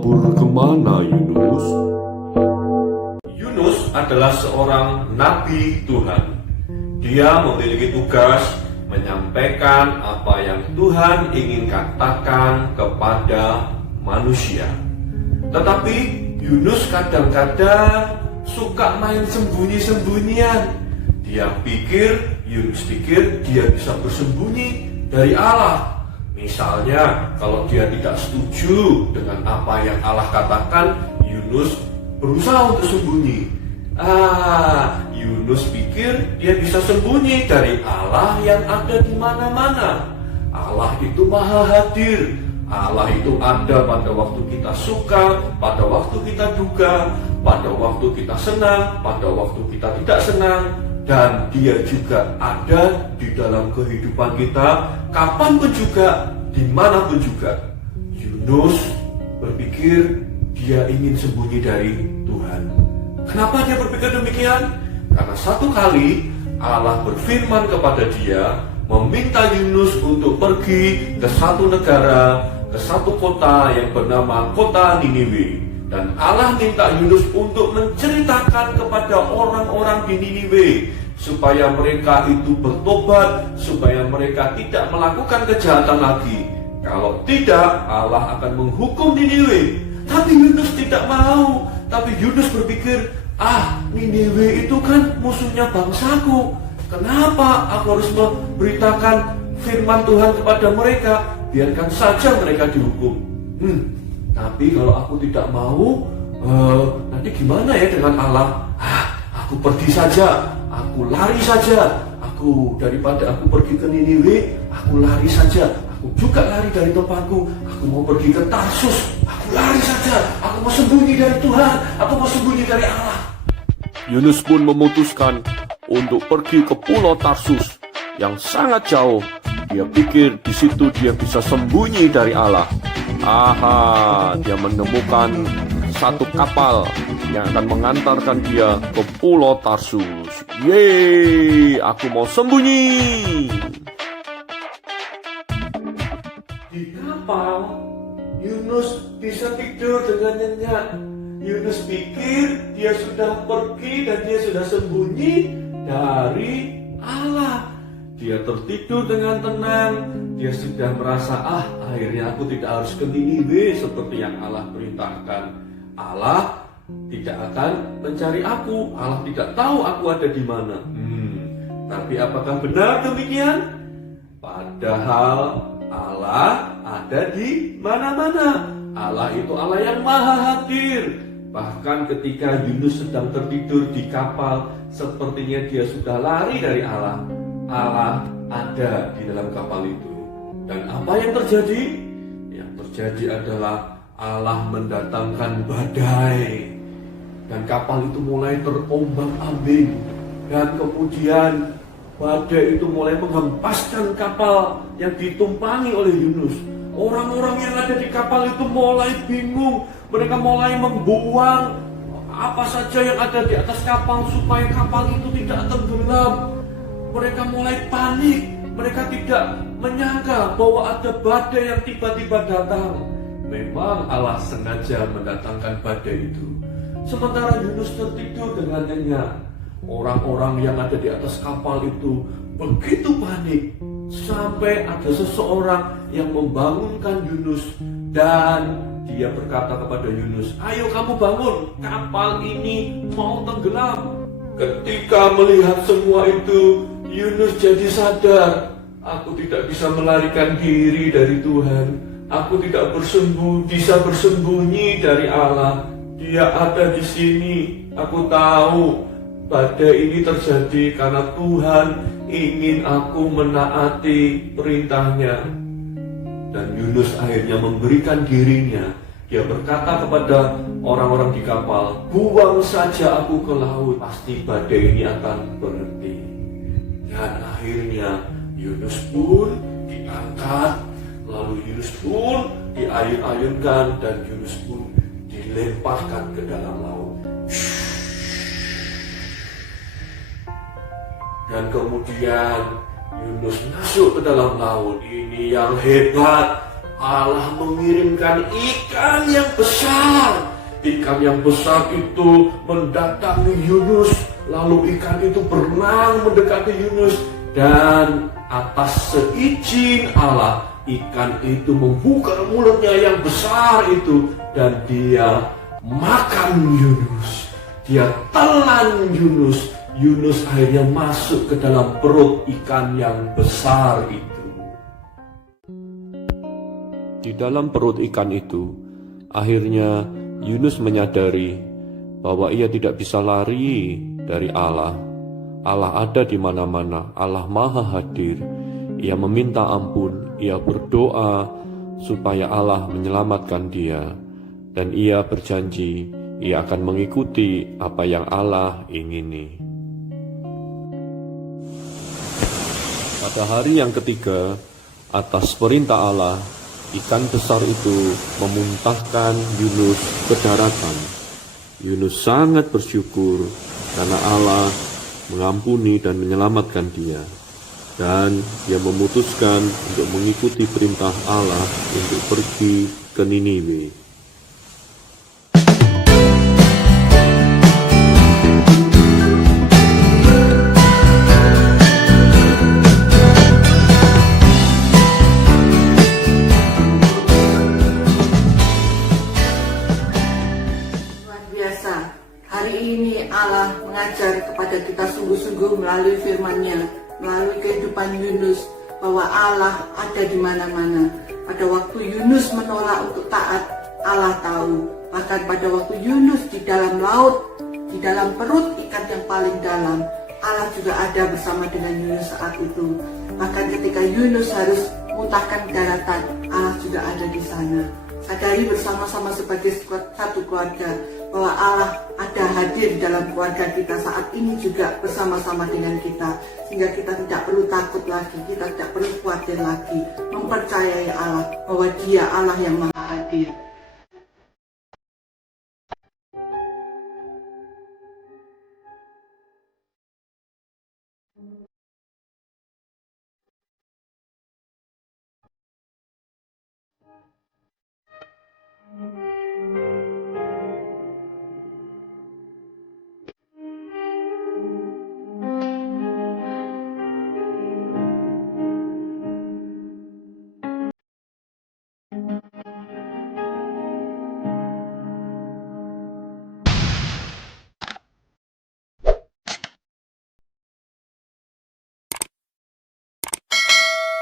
kabur kemana, Yunus? Yunus adalah seorang nabi Tuhan. Dia memiliki tugas menyampaikan apa yang Tuhan ingin katakan kepada manusia. Tetapi Yunus kadang-kadang suka main sembunyi-sembunyian. Yunus pikir dia bisa bersembunyi dari Allah. Misalnya, kalau dia tidak setuju dengan apa yang Allah katakan, Yunus berusaha untuk sembunyi. Yunus pikir dia bisa sembunyi dari Allah yang ada di mana-mana. Allah itu maha hadir. Allah itu ada pada waktu kita suka, pada waktu kita duka, pada waktu kita senang, pada waktu kita tidak senang. Dan dia juga ada di dalam kehidupan kita, kapanpun juga, dimanapun juga. Yunus berpikir dia ingin sembunyi dari Tuhan. Kenapa dia berpikir demikian? Karena satu kali Allah berfirman kepada dia, meminta Yunus untuk pergi ke satu negara, ke satu kota yang bernama kota Niniwe. Dan Allah minta Yunus untuk menceritakan kepada orang-orang di Niniwe supaya mereka itu bertobat, supaya mereka tidak melakukan kejahatan lagi. Kalau tidak, Allah akan menghukum Niniwe. Tapi Yunus tidak mau. Tapi Yunus berpikir, Niniwe itu kan musuhnya bangsaku. Kenapa aku harus memberitakan firman Tuhan kepada mereka? Biarkan saja mereka dihukum. Tapi kalau aku tidak mau, nanti gimana ya dengan Allah? Aku pergi saja, aku lari saja. Daripada aku pergi ke Niniwe, aku lari saja. Aku juga lari dari tempatku. Aku mau pergi ke Tarsus, aku lari saja. Aku mau sembunyi dari Tuhan, aku mau sembunyi dari Allah. Yunus pun memutuskan untuk pergi ke pulau Tarsus yang sangat jauh. Dia pikir di situ dia bisa sembunyi dari Allah. Dia menemukan satu kapal yang akan mengantarkan dia ke pulau Tarsus. Yeay, aku mau sembunyi. Di kapal, Yunus bisa tidur dengan nyenyak. Yunus pikir dia sudah pergi dan dia sudah sembunyi dari Allah. Dia tertidur dengan tenang. Dia sudah merasa, akhirnya aku tidak harus ke Niniwe seperti yang Allah perintahkan. Allah tidak akan mencari aku. Allah tidak tahu aku ada di mana. Tapi apakah benar demikian? Padahal Allah ada di mana-mana. Allah itu Allah yang maha hadir. Bahkan ketika Yunus sedang tertidur di kapal, sepertinya dia sudah lari dari Allah. Allah ada di dalam kapal itu. Dan apa yang terjadi? Yang terjadi adalah Allah mendatangkan badai. Dan kapal itu mulai terombang-ambing. Dan kemudian badai itu mulai menghempaskan kapal yang ditumpangi oleh Yunus. Orang-orang yang ada di kapal itu mulai bingung. Mereka mulai membuang apa saja yang ada di atas kapal supaya kapal itu tidak tenggelam. Mereka mulai panik. Mereka tidak menyangka bahwa ada badai yang tiba-tiba datang. Memang Allah sengaja mendatangkan badai itu. Sementara Yunus tertidur dengan nyenyak. Orang-orang yang ada di atas kapal itu begitu panik. Sampai ada seseorang yang membangunkan Yunus. Dan dia berkata kepada Yunus, "Ayo kamu bangun, kapal ini mau tenggelam." Ketika melihat semua itu, Yunus jadi sadar, aku tidak bisa melarikan diri dari Tuhan. Aku tidak bisa bersembunyi dari Allah. Dia ada di sini. Aku tahu badai ini terjadi karena Tuhan ingin aku menaati perintahnya. Dan Yunus akhirnya memberikan dirinya. Dia berkata kepada orang-orang di kapal, "Buang saja aku ke laut, pasti badai ini akan berhenti." Dan akhirnya Yunus pun diangkat, lalu Yunus pun diayun-ayunkan, dan Yunus pun dilemparkan ke dalam laut. Dan kemudian Yunus masuk ke dalam laut. Ini yang hebat. Allah mengirimkan ikan yang besar. Ikan yang besar itu mendatangi Yunus, lalu ikan itu berenang mendekati Yunus, dan atas seizin Allah, ikan itu membuka mulutnya yang besar itu, dan dia makan Yunus. Dia telan Yunus. Yunus akhirnya masuk ke dalam perut ikan yang besar itu. Di dalam perut ikan itu, akhirnya Yunus menyadari bahwa ia tidak bisa lari dari Allah. Allah ada di mana-mana, Allah Maha Hadir. Ia meminta ampun, ia berdoa supaya Allah menyelamatkan dia. Dan ia berjanji, ia akan mengikuti apa yang Allah ingini. Pada hari yang ketiga, atas perintah Allah, ikan besar itu memuntahkan Yunus ke daratan. Yunus sangat bersyukur karena Allah mengampuni dan menyelamatkan dia. Dan dia memutuskan untuk mengikuti perintah Allah untuk pergi ke Niniwe. Hari ini Allah mengajar kepada kita sungguh-sungguh melalui firman-Nya, melalui kehidupan Yunus, bahwa Allah ada di mana-mana. Pada waktu Yunus menolak untuk taat, Allah tahu. Bahkan pada waktu Yunus di dalam laut, di dalam perut ikan yang paling dalam, Allah juga ada bersama dengan Yunus saat itu. Bahkan ketika Yunus harus muntahkan ke daratan, Allah juga ada di sana. Sadari bersama-sama sebagai satu keluarga bahwa Allah ada hadir dalam keluarga kita saat ini juga bersama-sama dengan kita, sehingga kita tidak perlu takut lagi, kita tidak perlu khawatir lagi, mempercayai Allah bahwa Dia Allah yang Maha Hadir.